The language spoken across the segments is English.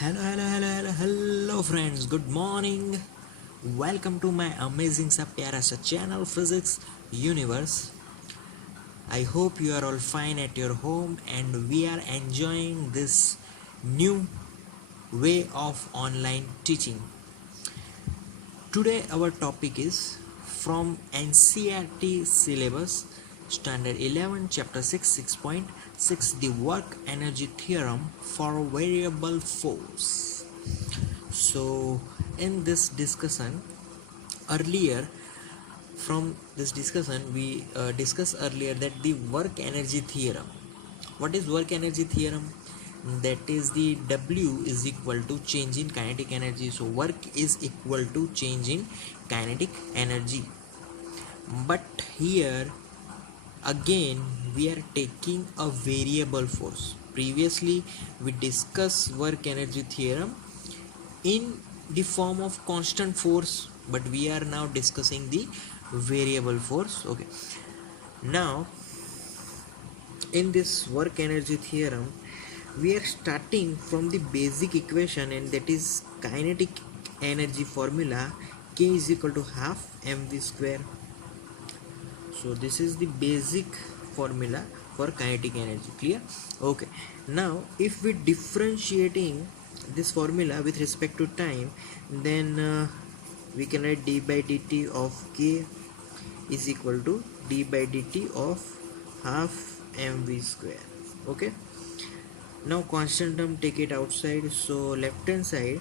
Hello friends, good morning. Welcome to my amazing सा प्यारा सा channel Physics Universe. I hope you are all fine at your home and we are enjoying this new way of online teaching. Today our topic is from NCERT syllabus standard 11 chapter 6 6.6 the work energy theorem for variable force. So in this discussion earlier from this discussion we discussed earlier that the work energy theorem. What is work energy theorem? That is the W is equal to change in kinetic energy. So work is equal to change in kinetic energy. But here again we are taking a variable force. Previously we discussed work energy theorem in the form of constant force, but we are now discussing the variable force. Okay, now in this work energy theorem we are starting from the basic equation, and that is kinetic energy formula. K is equal to half mv square. So this is the basic formula for kinetic energy. Clear? Okay, now if we differentiating this formula with respect to time, then we can write d by dt of k is equal to d by dt of half mv square. Okay, now constant term take it outside, so left hand side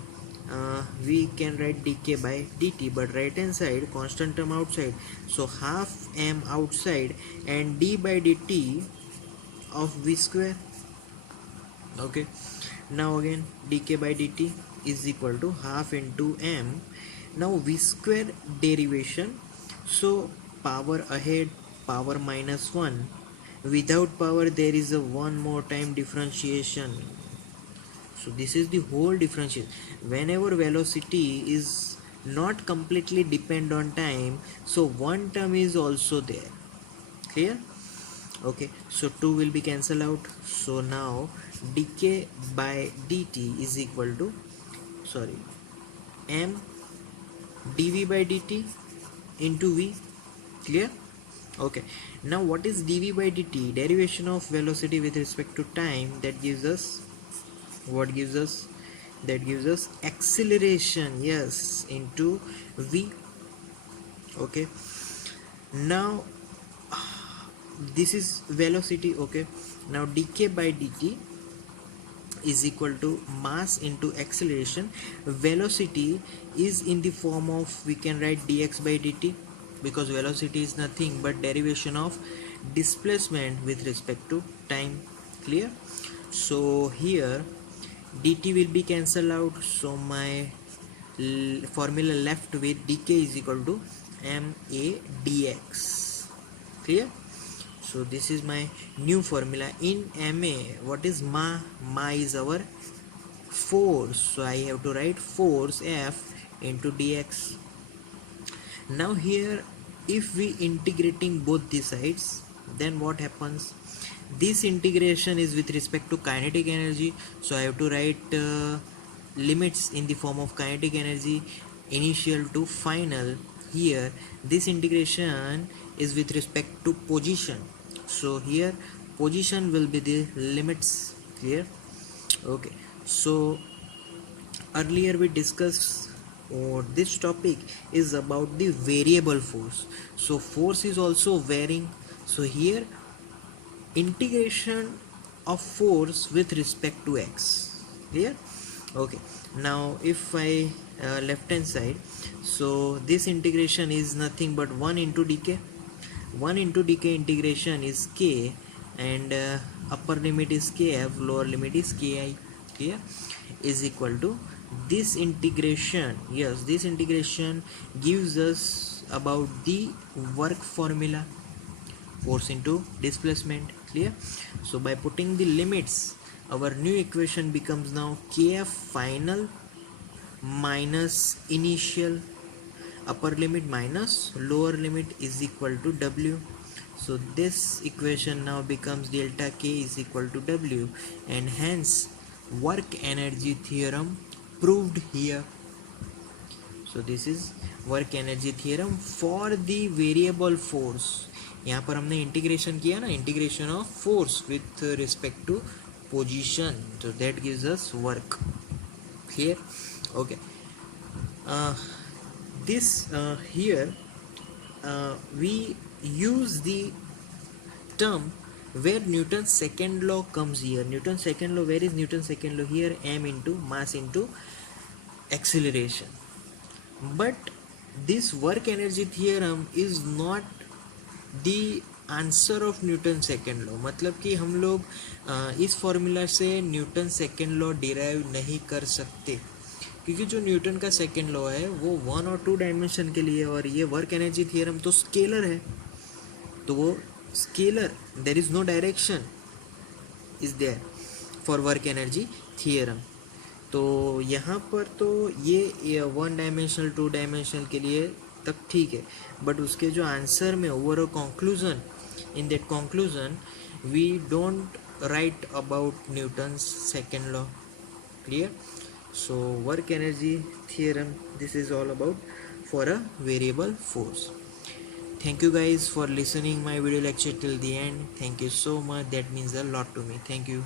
we can write dk by dt, but right hand side constant term outside, so half m outside and d by dt of v square. Okay, now again dk by dt is equal to half into m. Now v square derivation, so power ahead, power minus 1, without power there is a one more time differentiation. So this is the whole differentiation. Whenever velocity is not completely depend on time, so one term is also there. Clear? Okay, so 2 will be cancelled out. So now dk by dt is equal to, sorry, m dv by dt into v. Clear? Okay, now what is dv by dt? Derivation of velocity with respect to time. That gives us, what gives us, that gives us acceleration, yes, into v. Okay, now this is velocity. Okay, now dk by dt is equal to mass into acceleration. Velocity is in the form of, we can write dx by dt, because velocity is nothing but derivation of displacement with respect to time. Clear? So here dt will be cancelled out, so my formula left with dk is equal to ma dx. Clear? So this is my new formula. In ma, what is ma? Ma is our force, so I have to write force F into dx. Now here if we integrating both the sides, then what happens? This integration is with respect to kinetic energy, so I have to write limits in the form of kinetic energy, initial to final. Here this integration is with respect to position, so here position will be the limits. Clear? Okay, so earlier we discussed, or this topic is about the variable force. So force is also varying, so here integration of force with respect to x. Clear? Okay, now if I left hand side, so this integration is nothing but 1 into dk. 1 into dk integration is k, and upper limit is kf, lower limit is ki. Clear? Is equal to this integration. Yes, this integration gives us about the work formula, force into displacement. Clear? So by putting the limits, our new equation becomes now kf final minus initial, upper limit minus lower limit is equal to w. So this equation now becomes delta k is equal to w, and hence work energy theorem proved here. So this is work energy theorem for the variable force. यहाँ पर हमने integration किया ना, integration of force with respect to position, so that gives us work. Clear? Okay. This here we use the term where Newton's second law comes here. Newton's second law, where is Newton's second law? Here, m into mass into acceleration. But this work energy theorem is not the answer of Newton second law. मतलब कि हम लोग इस formula से Newton second law derive नहीं कर सकते, क्योंकि जो न्यूटन का सेकेंड लॉ है वो 1 और 2 डायमेंशन के लिए, और ये वर्क एनर्जी थियरम तो स्केलर है, तो वो scalar, there is no direction is there for work energy theorem. तो यहाँ पर तो ये 1 डायमेंशनल 2 डायमेंशनल के लिए तक ठीक है, बट उसके जो आंसर में over a conclusion, in that conclusion we don't write about Newton's second law. Clear? So work energy theorem, this is all about for a variable force. Thank you guys for listening my video lecture till the end. Thank you so much. That means a lot to me. Thank you.